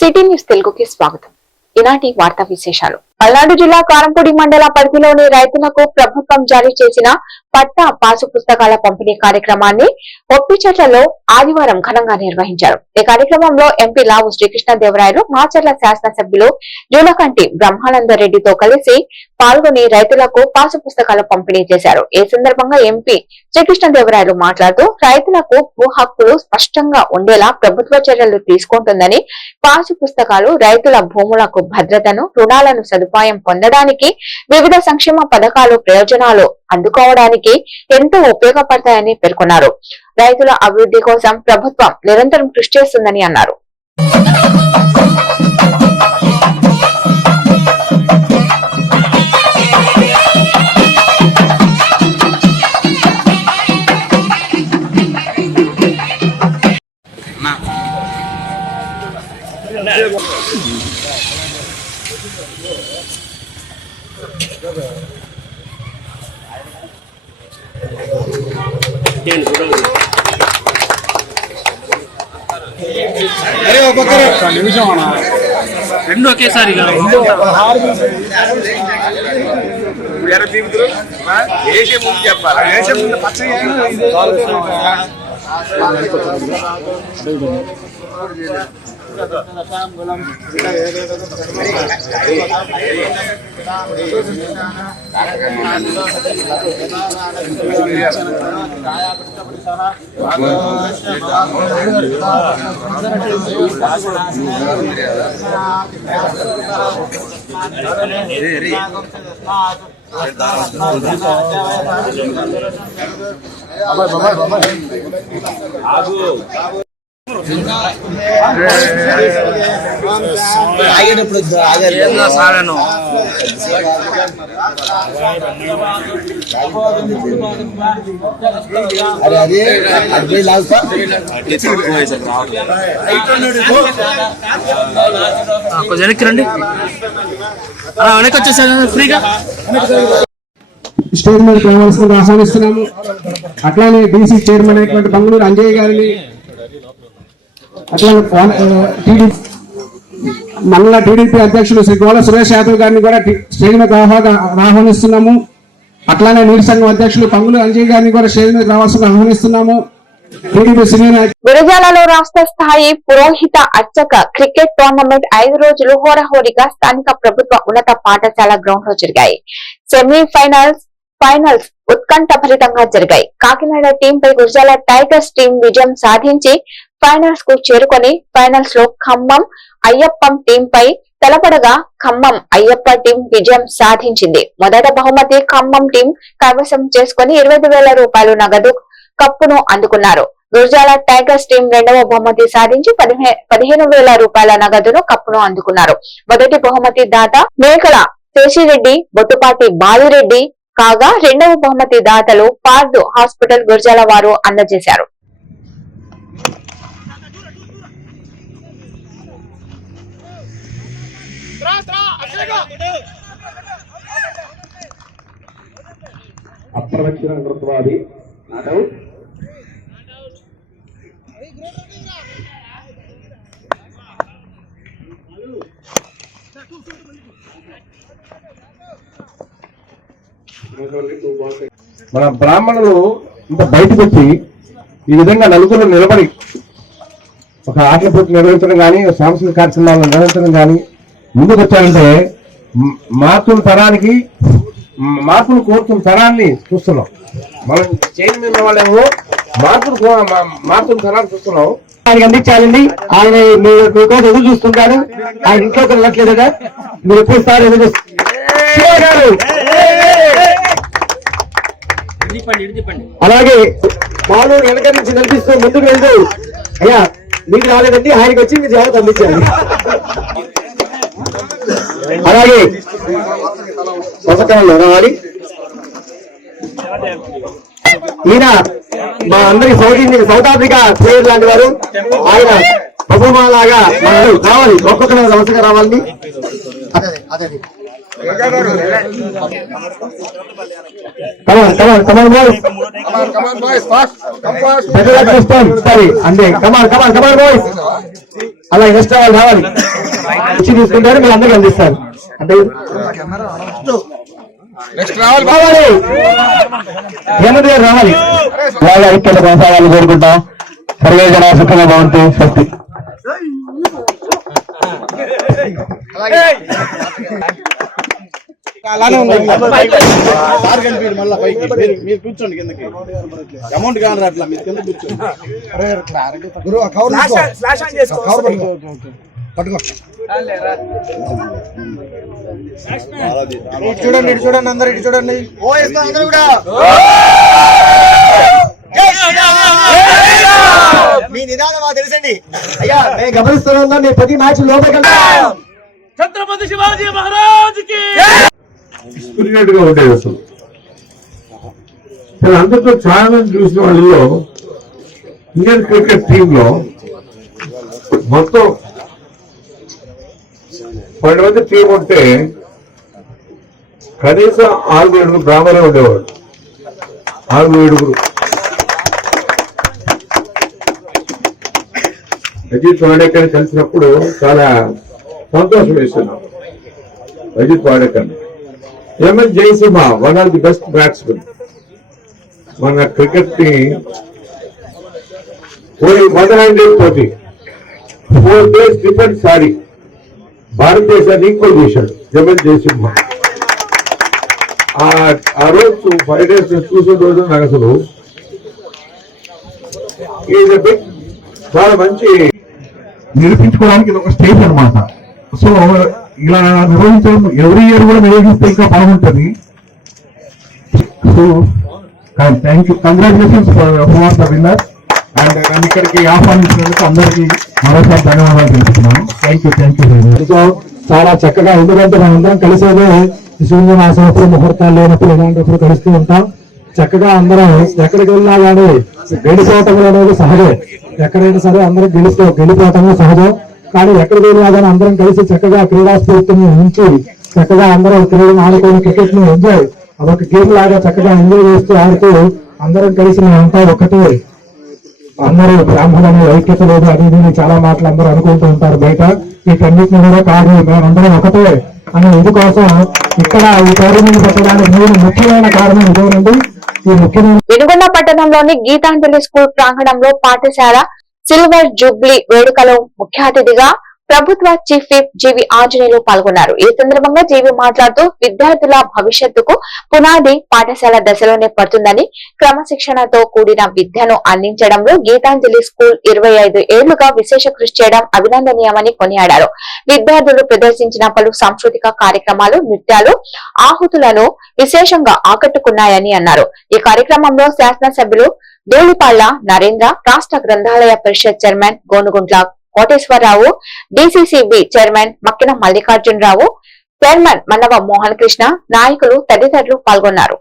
City news తెలుగుకి స్వాగతం. ఈనాటి వార్తా విశేషాలు. పల్నాడు జిల్లా కారంపూడి మండల పరిధిలోని రైతులకు ప్రభుత్వం జారీ చేసిన పట్టా పాసు పుస్తకాల పంపిణీ కార్యక్రమాన్ని ఒప్పిచెట్లలో ఆదివారం ఘనంగా నిర్వహించారు. ఈ కార్యక్రమంలో ఎంపీ లావు శ్రీకృష్ణదేవరాయలు, మాచర్ల శాసనసభ్యులు జూలకంటి బ్రహ్మానందరెడ్డితో కలిసి పాల్గొని రైతులకు పాసు పుస్తకాలు పంపిణీ చేశారు. ఈ సందర్భంగా ఎంపీ శ్రీకృష్ణదేవరాయలు మాట్లాడుతూ రైతులకు భూ హక్కులు స్పష్టంగా ఉండేలా ప్రభుత్వ చర్యలు తీసుకుంటుందని, పాసు పుస్తకాలు రైతుల భూములకు భద్రతను, రుణాలను సదుపాయం పొందడానికి, వివిధ సంక్షేమ పథకాలు ప్రయోజనాలు అందుకోవడానికి ఎంతో ఉపయోగపడతాయని పేర్కొన్నారు. రైతుల అభివృద్ధి కోసం ప్రభుత్వం నిరంతరం కృషి చేస్తుందని అన్నారు. రెండు ఒకేసారి ఆగేటప్పుడు సాలను అరే అదే అది లాస్ట్ కొంచెం వెనక్కి రండి, అలా వెనక్కి వచ్చేసాను ఫ్రీగా. స్టేజ్ మీద రావాల్సిందిగా ఆహ్వానిస్తున్నాము. అట్లానే డీసీ చైర్మన్ అయినటువంటి బంగళూరు అంజయ్య గారిని, అట్లానే మండల టీడీపీ అధ్యక్షులు శ్రీ గోళ సురేష్ యాదవ్ గారిని కూడా స్టేజ్ మీద ఆహ్వానిస్తున్నాము. అట్లానే నీటి సంఘం అధ్యక్షులు బంగళూరు అంజయ్య గారిని కూడా స్టేజ్ మీద రావాల్సిందిగా ఆహ్వానిస్తున్నాము. గురజాలలో రాష్ట్ర స్థాయి పురోహిత అర్చక క్రికెట్ టోర్నమెంట్ 5 రోజులు హోరాహోరీగా స్థానిక ప్రభుత్వ ఉన్నత పాఠశాల గ్రౌండ్ లో జరిగాయి. ఫైనల్స్ ఉత్కంఠభరితంగా జరిగాయి. కాకినాడ టీం పై గురజాల టైగర్స్ టీం విజయం సాధించి ఫైనల్స్ కు చేరుకొని ఫైనల్స్ లో ఖమ్మం అయ్యప్పం టీం పై తలపడగా ఖమ్మం అయ్యప్ప టీం విజయం సాధించింది. మొదట బహుమతి ఖమ్మం టీం కైవసం చేసుకుని 25,000 రూపాయలు నగదు కప్పును అందుకున్నారు. గురజాల టైగర్స్ టీం రెండవ బహుమతి సాధించి 15,000 రూపాయల నగదును కప్పును అందుకున్నారు. మొదటి బహుమతి దాత మేకల శేషిరెడ్డి, బొట్టుపాటి బాలిరెడ్డి కాగా రెండవ బహుమతి దాతలు పార్దు హాస్పిటల్ గురజాల వారు అందజేశారు. అప్రదక్షిణ కృత్వాది మన బ్రాహ్మణులు ఇంత బయటకు వచ్చి ఈ విధంగా నలుగురు నిలబడి ఒక ఆటల పోటీ నిర్వహించడం కానీ, సాంస్కృతిక కార్యక్రమాలు నిర్వహించడం కానీ ముందుకు వచ్చారంటే మార్పులు కోరుతున్న తరాన్ని చూస్తున్నాం. మనం చేయని మీద వాళ్ళేమో మార్పులు తరాన్ని చూస్తున్నాం. ఆయనకి అందించాలండి. ఆయన మీకోసం ఎదురు చూస్తుంటారు. ఆయన ఇంట్లోకి వెళ్ళట్లేదు కదా, మీరు ఎప్పుడు సార్ ఎదురు గారు. అలాగే వాళ్ళు వెనక నుంచి నడిపిస్తూ ముందుకు వెళ్తూ, అయ్యా మీకు రాలేదండి, ఆయనకి వచ్చి మీరు జాగ్రత్త అందించాలి. అలాగే రావాలి. ఈయన మా అందరికి సౌత్ ఆఫ్రికా ప్లేయర్ లాంటి వారు. ఆయన బహుమాలాగా మనం కావాలి, ఒక్కొక్కరు అవసరంగా రావాలి. అంతే కమాన్ బాయ్స్. అలా నెక్స్ట్ వాళ్ళు రావాలి, ఇచ్చి తీసుకుంటారు, మీరు అందరికీ అందిస్తారు. అంటే రావాలి, రావాలి, వాళ్ళ ఐక్యత కొనసాగాలని కోరుకుంటాం. సర్వే జన సుఖంగా బాగుంటూ శక్తి. అలానే ఉంది. మళ్ళీ పైకి మీరు కూర్చోండి, కిందకి అమౌంట్ కాదు అట్లా మీరు కింద కూర్చోండి. పట్టుకో చూడండి, ఇటు చూడండి, అందరు ఇటు చూడండి. అందరూ కూడా మీ నిదానం మాకు తెలుసండి అయ్యా. మేము గమనిస్తున్నాం, మీ ప్రతి మ్యాచ్ లోపలికి ఛత్రపతి శివాజీ మహారాజ్ కి స్పిరిటెడ్ గా ఉండేది. అసలు అందరితో చాలా మంది చూసిన వాళ్ళలో ఇండియన్ క్రికెట్ టీమ్ లో మొత్తం 10 మంది టీం ఉంటే కనీసం 6-7 బ్రాహ్మణులే ఉండేవాడు. 6-7. అజిత్ వాడేకర్ కలిసినప్పుడు చాలా సంతోషం వేస్తున్నాం. Ajit Wadekar, MS Jaisimha, one of the best batsmen. మన క్రికెట్ ని 100 తోటి 4 days డిఫరెంట్ సారీ భారతదేశాన్ని ఈక్వల్ చేశాడు ఎంఎస్ జయసింహ. ఆ రోజు 5 days చూసిన రోజు నాకు అసలు చాలా మంచి నిరూపించుకోవడానికి ఇది ఒక స్టేజ్ అనమాట. సో ఇలా నిర్వహించడం ఎవ్రీ ఇయర్ కూడా నిర్వహిస్తే ఇంకా బాగుంటుంది. So thank you, congratulations for the winner. And నన్ను ఇక్కడికి ఆహ్వానించినందుకు అందరికీ మరోసారి ధన్యవాదాలు తెలుపుతున్నాను. Thank you. సో చాలా చక్కగా, ఎందుకంటే మనందరం కలిసేదే శూన్యమాసప్పుడు ముహూర్తాలు లేనప్పుడు ఇలాంటప్పుడు కలుస్తూ ఉంటాం. చక్కగా అందరం ఎక్కడికి వెళ్ళినా కానీ గెలిపోవటం అనేది సహజం. ఎక్కడైనా సరే అందరం గెలిపోవటమే సహజం. కానీ ఎక్కడికి వెళ్ళినా కానీ అందరం కలిసి చక్కగా క్రీడా స్ఫూర్తిని ఉంచి చక్కగా అందరం క్రీడను ఆడుకొని క్రికెట్ ని ఎంజాయ్, అదొక గేమ్ లాగా చక్కగా ఎంజాయ్ చేస్తూ ఆడుతూ అందరం కలిసి మేమంతా ఒకటే, అందరూ బ్రాహ్మణులు ఐక్యత లేదు అది ఇది చాలా మాటలు అందరూ అనుకుంటూ ఉంటారు బయట. వీటన్నిటిని కూడా కాదు, మేమందరం ఒకటే అనే ఇది కోసం ఇక్కడ ఈ టోర్నమెంట్ పెట్టడానికి ముఖ్యమైన కారణం ఇదేనండి. ఈ ముఖ్యమైన వెనుగొండ పట్టణంలోని గీతాంజలి స్కూల్ ప్రాంగణంలో పాఠశాల సిల్వర్ జూబ్లీ వేడుకలో ముఖ్య అతిథిగా ప్రభుత్వ చీఫ్ విప్ జీవి ఆంజనేయులు పాల్గొన్నారు. ఈ సందర్భంగా జీవి మాట్లాడుతూ విద్యార్థుల భవిష్యత్తుకు పునాది పాఠశాల దశలోనే పడుతుందని, క్రమశిక్షణతో కూడిన విద్యను అందించడంలో గీతాంజలి స్కూల్ 25 ఏళ్లుగా విశేష కృషి చేయడం అభినందనీయమని కొనియాడారు. విద్యార్థులు ప్రదర్శించిన పలు సాంస్కృతిక కార్యక్రమాలు, నృత్యాలు, ఆహుతులను విశేషంగా ఆకట్టుకున్నాయని అన్నారు. ఈ కార్యక్రమంలో శాసనసభ్యులు ధూళిపాళ్ల నరేంద్ర, రాష్ట్ర గ్రంథాలయ పరిషత్ chairman Gonuguntla Koteswararao, DCCB chairman Makkina Mallikarjunarao, chairman Mannava Mohan Krishna, నాయకులు తదితరులు పాల్గొన్నారు.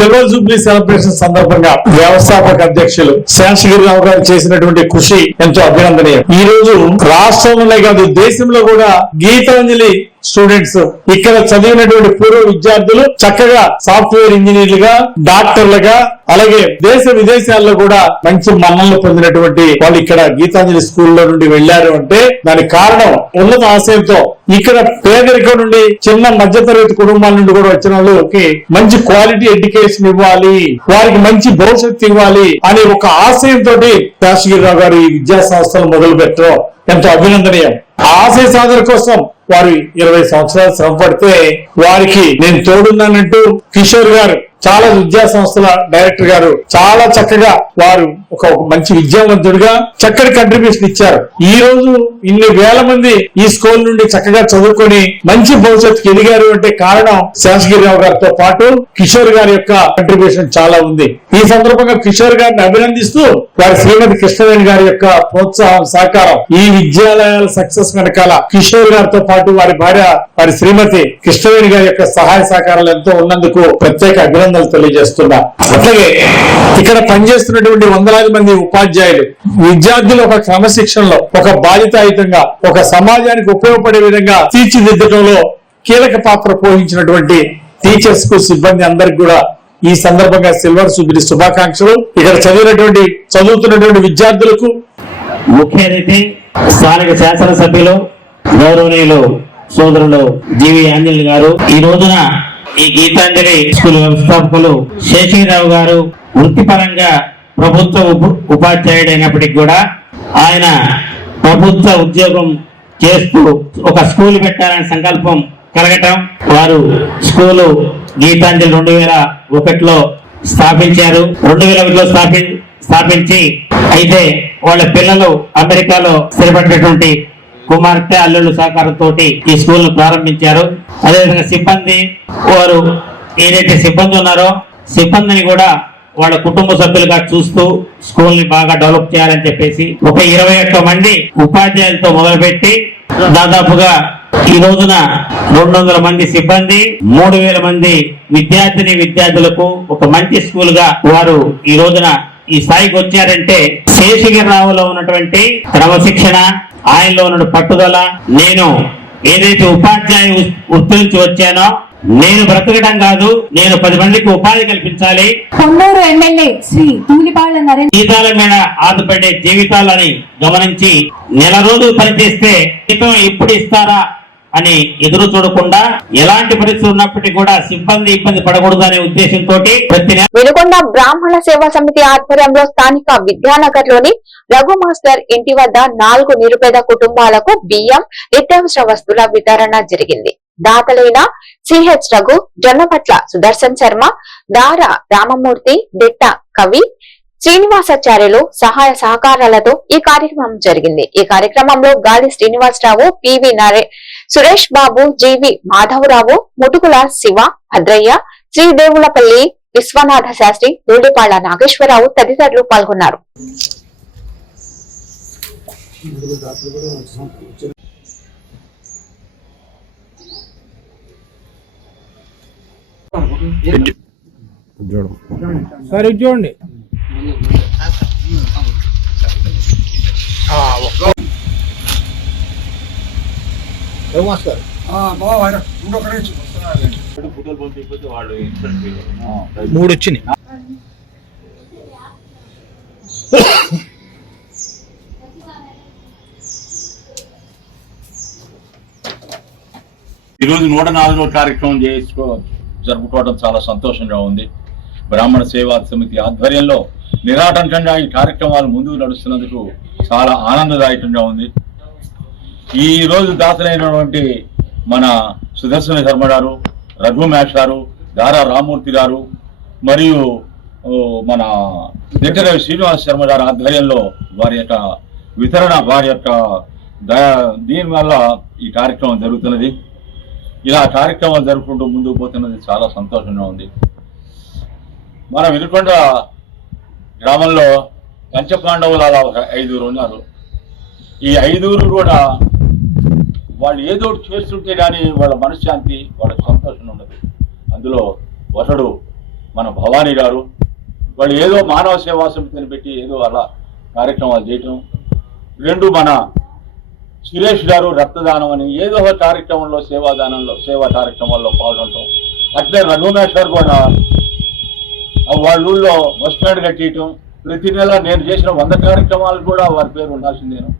సిల్వర్ జూబ్లీ సెలబ్రేషన్ సందర్భంగా వ్యవస్థాపక అధ్యక్షులు శేషగిరిరావు గారు చేసినటువంటి కృషి ఎంతో అభినందనీయం. ఈ రోజు రాష్ట్రంలోనే కాదు దేశంలో కూడా గీతాంజలి స్టూడెంట్స్ ఇక్కడ చదివినటువంటి పూర్వ విద్యార్థులు చక్కగా సాఫ్ట్వేర్ ఇంజనీర్లుగా, డాక్టర్లుగా, అలాగే దేశ విదేశాల్లో కూడా మంచి మన్ననలు పొందినటువంటి వాళ్ళు ఇక్కడ గీతాంజలి స్కూల్లో నుండి వెళ్లారు అంటే దానికి కారణం ఉన్నత ఆశయంతో ఇక్కడ పేదరికం నుండి చిన్న మధ్యతరగతి కుటుంబాల నుండి కూడా వచ్చిన వాళ్ళకి మంచి క్వాలిటీ ఎడ్యుకేషన్ ఇవ్వాలి, వారికి మంచి భవిష్యత్తు ఇవ్వాలి అనే ఒక ఆశయంతో శేషగిరిరావు గారు ఈ విద్యా సంస్థలు మొదలు పెట్టడం ఎంతో అభినందనీయం. ఆశయ సాధన కోసం వారు 20 సంవత్సరాలు శ్రమ పడితే వారికి నేను తోడున్నానంటూ కిషోర్ గారు చాలా విద్యా సంస్థల డైరెక్టర్ గారు చాలా చక్కగా వారు ఒక మంచి విద్యావంతుడిగా చక్కటి కంట్రిబ్యూషన్ ఇచ్చారు. ఈ రోజు ఇన్ని వేల మంది ఈ స్కూల్ నుండి చక్కగా చదువుకొని మంచి భవిష్యత్తుకి ఎదిగారు అంటే కారణం శేషగిరిరావు గారితో పాటు కిషోర్ గారి యొక్క కంట్రిబ్యూషన్ చాలా ఉంది. ఈ సందర్భంగా కిషోర్ గారిని అభినందిస్తూ వారి శ్రీమతి కృష్ణవేణి గారి యొక్క ప్రోత్సాహం, సహకారం, ఈ విద్యాలయాల సక్సెస్ వెనకాల కిషోర్ గారితో పాటు వారి భార్య వారి శ్రీమతి కృష్ణవేణి గారి యొక్క సహాయ సహకారాలు ఎంతో ఉన్నందుకు ప్రత్యేక అభినందనలు తెలియజేస్తున్నా. అట్లాగే ఇక్కడ పనిచేస్తున్నటువంటి వందలాది మంది ఉపాధ్యాయులు, విద్యార్థులు ఒక క్రమశిక్షణలో, ఒక బాధ్యతాయుతంగా, ఒక సమాజానికి ఉపయోగపడే విధంగా తీర్చిదిద్దడంలో కీలక పాత్ర పోషించినటువంటి టీచర్స్ కు, సిబ్బంది అందరికి కూడా ఈ సందర్భంగా సిల్వర్ జూబ్లీ శుభాకాంక్షలు. ఇక్కడ చదువుతున్నటువంటి విద్యార్థులకు ముఖ్య అతిథి స్థానిక శాసనసభ్యులు గౌరవనీయులు సోదరులు జీవి ఆంజనేయులు గారు, ఈ రోజున ఈ గీతాంజలి స్కూల్ వ్యవస్థాపకులు శేషగిరిరావు గారు వృత్తిపరంగా ప్రభుత్వ ఉపాధ్యాయుడైనప్పటికీ కూడా ఆయన ప్రభుత్వ ఉద్యోగం చేస్తూ ఒక స్కూల్ పెట్టాలనే సంకల్పం కలగటం, వారు స్కూలు గీతాంజలి 2001లో స్థాపించారు. 2001లో స్థాపించి అయితే వాళ్ళ పిల్లలు అమెరికాలో స్థిరపడినటువంటి కుమార్తె, అల్లుళ్ళు సహకారంతో ఈ స్కూల్ ను ప్రారంభించారు. అదేవిధంగా సిబ్బంది, వారు ఏదైతే సిబ్బంది ఉన్నారో సిబ్బందిని కూడా వాళ్ళ కుటుంబ సభ్యులుగా చూస్తూ స్కూల్ ని బాగా డెవలప్ చేయాలని చెప్పేసి ఒక 21 మంది ఉపాధ్యాయులతో మొదలుపెట్టి దాదాపుగా ఈ రోజున 200 మంది సిబ్బంది, 3000 మంది విద్యార్థులకు ఒక మంచి స్కూల్ గా వారు ఈ రోజున ఈ స్థాయికి వచ్చారంటే శేషగిరిరావులో ఉన్నటువంటి క్రమశిక్షణ, ఆయనలో ఉన్న పట్టుదల, నేను ఏదైతే ఉపాధ్యాయ వృత్తి నుంచి వచ్చానో నేను బ్రతకడం కాదు, నేను 10 మందికి ఉపాధి కల్పించాలి, కొన్నూరు ఎమ్మెల్యే శ్రీ తూలిపాళ్ల నరేంద్ర జీతాల మీద ఆధారపడే జీవితాలని గమనించి నెల రోజులు పనిచేస్తే జీతం ఎప్పుడు ఇస్తారా అని ఎదురు చూడకుండా ఎలాంటి పరిస్థితి ఉన్నప్పటికీ కూడా సిబ్బంది ఇబ్బంది పడకూడదు అనే ఉద్దేశంతో ప్రతి వినుకొండ బ్రాహ్మణ సేవా సమితి ఆధ్వర్యంలో స్థానిక విద్యానగర్ లోని రఘు మాస్టర్ ఇంటి వద్ద 4 నిరుపేద కుటుంబాలకు బియ్యం, నిత్యావసర వస్తువుల వితరణ జరిగింది. దాతలైన సిహెచ్ రఘు, జొన్నపట్ల సుదర్శన్ శర్మ, దార రామమూర్తి, దిట్ట కవి, శ్రీనివాసాచార్యులు సహాయ సహకారాలతో ఈ కార్యక్రమం జరిగింది. ఈ కార్యక్రమంలో గాలి శ్రీనివాసరావు, పివి సురేష్ బాబు, జీవి మాధవరావు, ముటుకుల శివ, భద్రయ్య, శ్రీదేవులపల్లి విశ్వనాథ శాస్త్రి, దూడిపాళ్ల నాగేశ్వరరావు తదితరులు పాల్గొన్నారు. చూడండి మూడు వచ్చినాయి. ఈరోజు 104వ కార్యక్రమం జరుపుకోవడం చాలా సంతోషంగా ఉంది. బ్రాహ్మణ సేవా సమితి ఆధ్వర్యంలో నిరాటంకంగా ఈ కార్యక్రమాలు ముందుకు నడుస్తున్నందుకు చాలా ఆనందదాయకంగా ఉంది. ఈ రోజు దాతలైనటువంటి మన సుదర్శన శర్మ గారు, రఘు మేష్ గారు, దారా రామూర్తి గారు మరియు మన దగ్గర శ్రీనివాస శర్మ గారి ఆధ్వర్యంలో వారి యొక్క వితరణ, వారి యొక్క దీనివల్ల ఈ కార్యక్రమం జరుగుతున్నది. ఇలా కార్యక్రమాలు జరుపుకుంటూ ముందుకు పోతున్నది చాలా సంతోషంగా ఉంది. మన వినుకొండ గ్రామంలో పంచపాండవుల 5 ఉన్నారు. ఈ 5 కూడా వాళ్ళు ఏదో చేస్తుంటే కానీ వాళ్ళ మనశ్శాంతి, వాళ్ళ సంతోషం ఉండదు. అందులో ఒకడు మన భవానీ గారు, వాళ్ళు ఏదో మానవ సేవా సమితిని పెట్టి ఏదో అలా కార్యక్రమాలు చేయటం. 2 మన సురేష్ గారు రక్తదానం అని ఏదో ఒక కార్యక్రమంలో సేవా కార్యక్రమాల్లో పాల్గొనటం. అట్లే రఘుమేష్ గారు కూడా వాళ్ళ ఊళ్ళో బస్ స్టాండ్ కట్టేయటం. ప్రతి నెల నేను చేసిన 100 కార్యక్రమాలు కూడా వారి పేరు ఉండాల్సిందేను.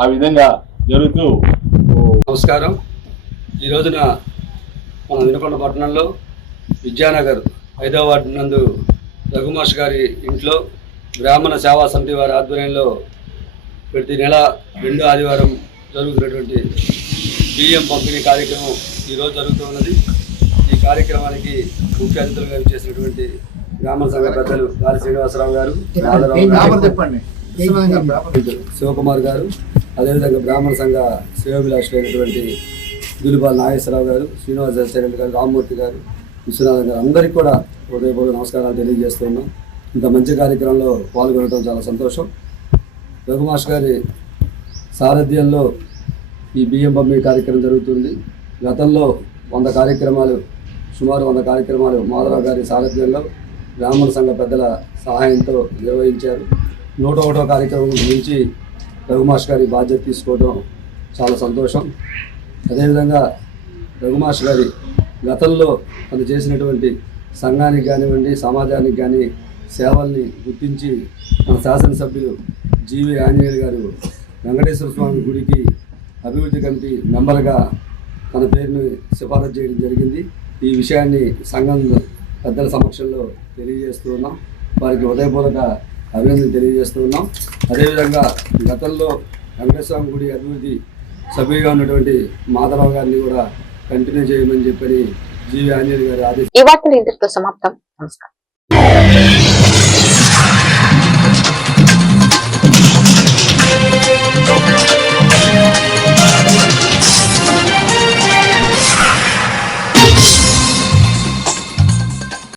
ఆ విధంగా జరుగుతూ. నమస్కారం. ఈ రోజున మన వినుకొండ పట్టణంలో విద్యానగర్ 5వ వార్డు నందు రఘుమాష్ గారి ఇంట్లో బ్రాహ్మణ సేవా సమితి వారి ఆధ్వర్యంలో ప్రతి నెల 2వ ఆదివారం జరుగుతున్నటువంటి బియ్యం పంపిణీ కార్యక్రమం ఈరోజు జరుగుతున్నది. ఈ కార్యక్రమానికి ముఖ్య అతిథులుగా చేసినటువంటి బ్రాహ్మణ సంఘ పెద్దలు గాలి శ్రీనివాసరావు గారు, శివకుమార్ గారు, అదేవిధంగా బ్రాహ్మణ సంఘ శ్రేయోభిలాషులైనటువంటి దులిపాల నాగేశ్వరరావు గారు, శ్రీనివాసాచార్యులు గారు, రామ్మూర్తి గారు, విశ్వనాథన్ గారు, అందరికీ కూడా హృదయపూర్వక నమస్కారాలు తెలియజేస్తున్నాం. ఇంత మంచి కార్యక్రమంలో పాల్గొనడం చాలా సంతోషం. రఘుమాష్ గారి సారథ్యంలో ఈ బియ్యం పంపిణీ కార్యక్రమం జరుగుతుంది. గతంలో 100 కార్యక్రమాలు, సుమారు 100 కార్యక్రమాలు మాధవరావు గారి సారథ్యంలో బ్రాహ్మణ సంఘ పెద్దల సహాయంతో నిర్వహించారు. 101వ కార్యక్రమం నుంచి రఘుమాష్ గారి బాధ్యత తీసుకోవడం చాలా సంతోషం. అదేవిధంగా రఘుమాష్ గారి గతంలో తను చేసినటువంటి సంఘానికి కానివ్వండి, సమాజానికి కానీ సేవల్ని గుర్తించి మన శాసనసభ్యులు జీవి ఆంజనేయులు గారు వెంకటేశ్వర స్వామి గుడికి అభివృద్ధి కమిటీ మెంబర్గా తన పేరుని సిఫారసు చేయడం జరిగింది. ఈ విషయాన్ని సంఘం పెద్దల సమక్షంలో తెలియజేస్తూ ఉన్నాం. వారికి హృదయపూర్వక అభినందన తెలియజేస్తూ ఉన్నాం. అదేవిధంగా గతంలో వెంకటేశ్వర స్వామి గుడి అభివృద్ధి సభ్యులుగా ఉన్నటువంటి మాధవరావు గారిని కూడా కంటిన్యూ చేయమని చెప్పని జీవి ఆంజనేయులు గారి ఆదేశం. ఈ వార్తలు ఇంతటితో సమాప్తం. నమస్కారం.